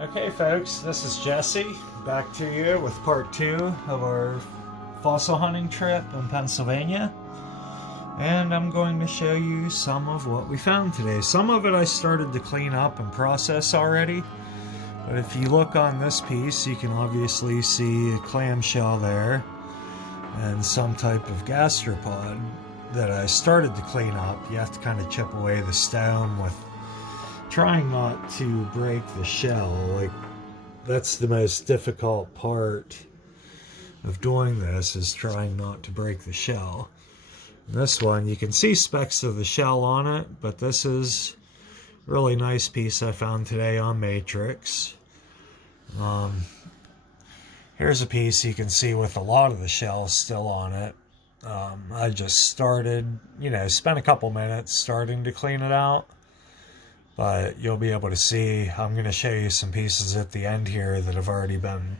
Okay folks, this is Jesse, back to you with part 2 of our fossil hunting trip in Pennsylvania. And I'm going to show you some of what we found today. Some of it I started to clean up and process already. But if you look on this piece, you can obviously see a clamshell there and some type of gastropod that I started to clean up. You have to kind of chip away the stone with trying not to break the shell. Like, that's the most difficult part of doing this, is trying not to break the shell. And this one, you can see specks of the shell on it, but this is a really nice piece I found today on Matrix. Here's a piece you can see with a lot of the shell still on it. I just started, spent a couple minutes starting to clean it out. But you'll be able to see, I'm going to show you some pieces at the end here that have already been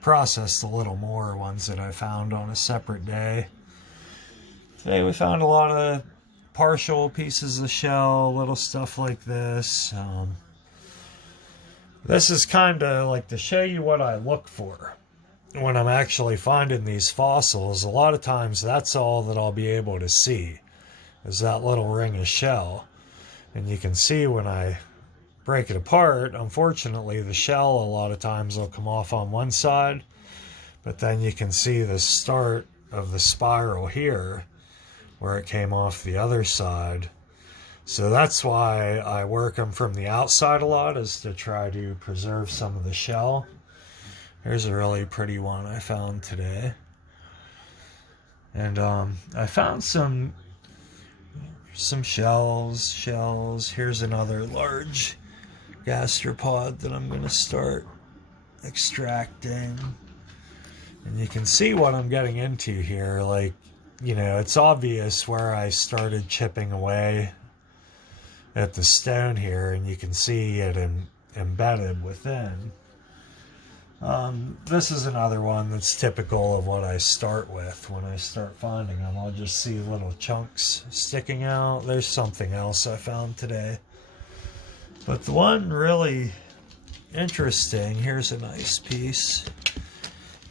processed a little more, ones that I found on a separate day. Today we found a lot of partial pieces of shell, little stuff like this. This is kind of like to show you what I look for when I'm actually finding these fossils. A lot of times that's all that I'll be able to see, is that little ring of shell. And you can see when I break it apart, unfortunately, the shell a lot of times will come off on one side, but then you can see the start of the spiral here where it came off the other side. So that's why I work them from the outside a lot, is to try to preserve some of the shell. Here's a really pretty one I found today. And I found some shells. Here's another large gastropod that I'm going to start extracting. And you can see what I'm getting into here. Like, it's obvious where I started chipping away at the stone here, and you can see it embedded within. This is another one that's typical of what I start with when I start finding them. I'll just see little chunks sticking out. There's something else I found today. But the one really interesting, here's a nice piece.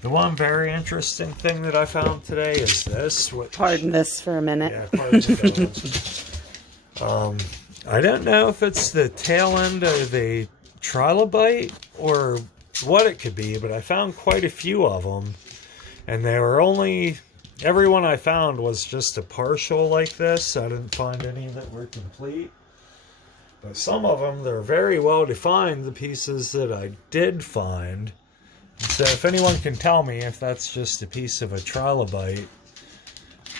The one very interesting thing that I found today is this. Pardon this for a minute. Yeah, pardon the I don't know if it's the tail end of the trilobite or what it could be, but I found quite a few of them, and they were every one I found was just a partial like this. I didn't find any that were complete, but some of them, they're very well defined, the pieces that I did find. So if anyone can tell me if that's just a piece of a trilobite,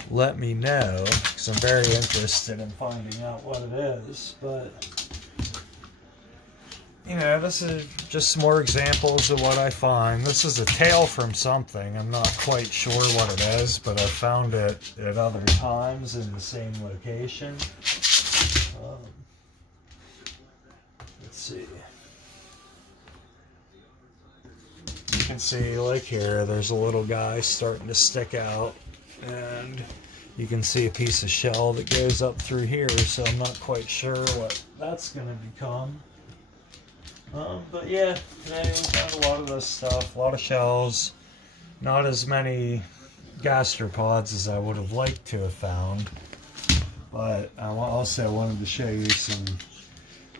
let me know, because I'm very interested in finding out what it is. But this is just more examples of what I find. This is a tail from something. I'm not quite sure what it is, but I found it at other times in the same location. Let's see. You can see, like here, there's a little guy starting to stick out, and you can see a piece of shell that goes up through here, so I'm not quite sure what that's going to become. But yeah, today we found a lot of this stuff, a lot of shells, not as many gastropods as I would have liked to have found, but I also wanted to show you some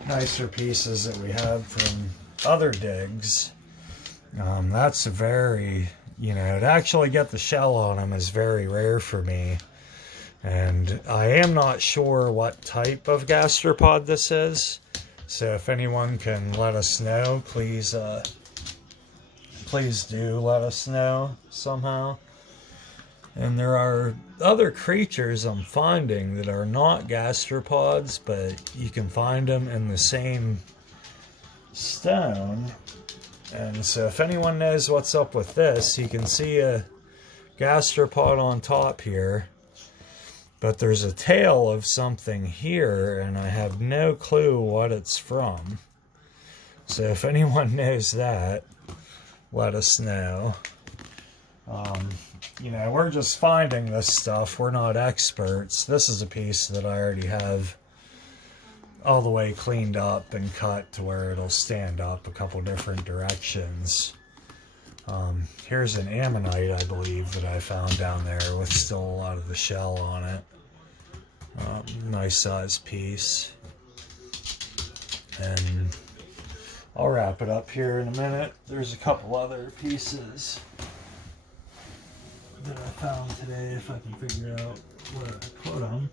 nicer pieces that we have from other digs. That's a very, to actually get the shell on them is very rare for me, and I am not sure what type of gastropod this is. So if anyone can let us know, please do let us know somehow. And there are other creatures I'm finding that are not gastropods, but you can find them in the same stone. And so if anyone knows what's up with this, you can see a gastropod on top here. But there's a tail of something here, and I have no clue what it's from. So if anyone knows that, let us know. We're just finding this stuff. We're not experts. This is a piece that I already have all the way cleaned up and cut to where it'll stand up a couple different directions. Here's an ammonite, I believe, that I found down there with still a lot of the shell on it. Nice size piece. And I'll wrap it up here in a minute. There's a couple other pieces that I found today, if I can figure out where I put them.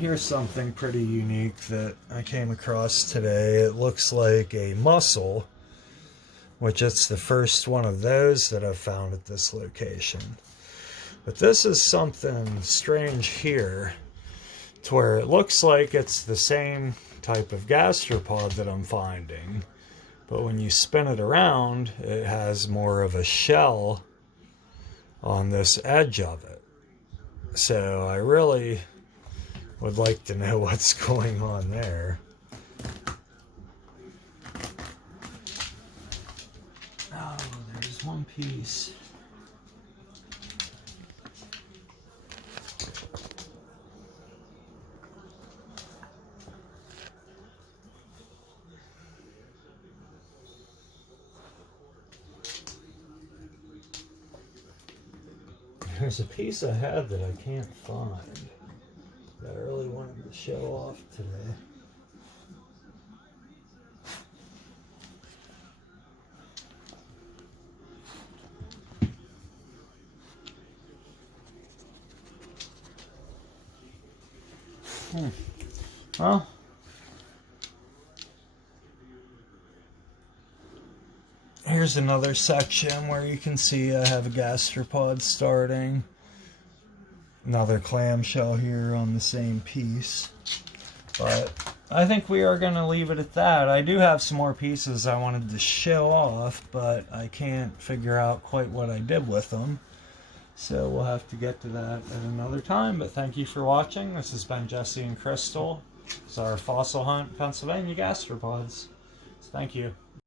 Here's something pretty unique that I came across today. It looks like a mussel, which it's the first one of those that I've found at this location. But this is something strange here, to where it looks like it's the same type of gastropod that I'm finding, but when you spin it around, it has more of a shell on this edge of it. So I really would like to know what's going on there. Oh, there's one piece. There's a piece I had that I can't find that I really wanted to show off today. Well, here's another section where you can see I have a gastropod starting. Another clamshell here on the same piece. But I think we are going to leave it at that. I do have some more pieces I wanted to show off, but I can't figure out quite what I did with them. So we'll have to get to that at another time. But thank you for watching. This has been Jesse and Crystal. It's our fossil hunt Pennsylvania gastropods. So thank you.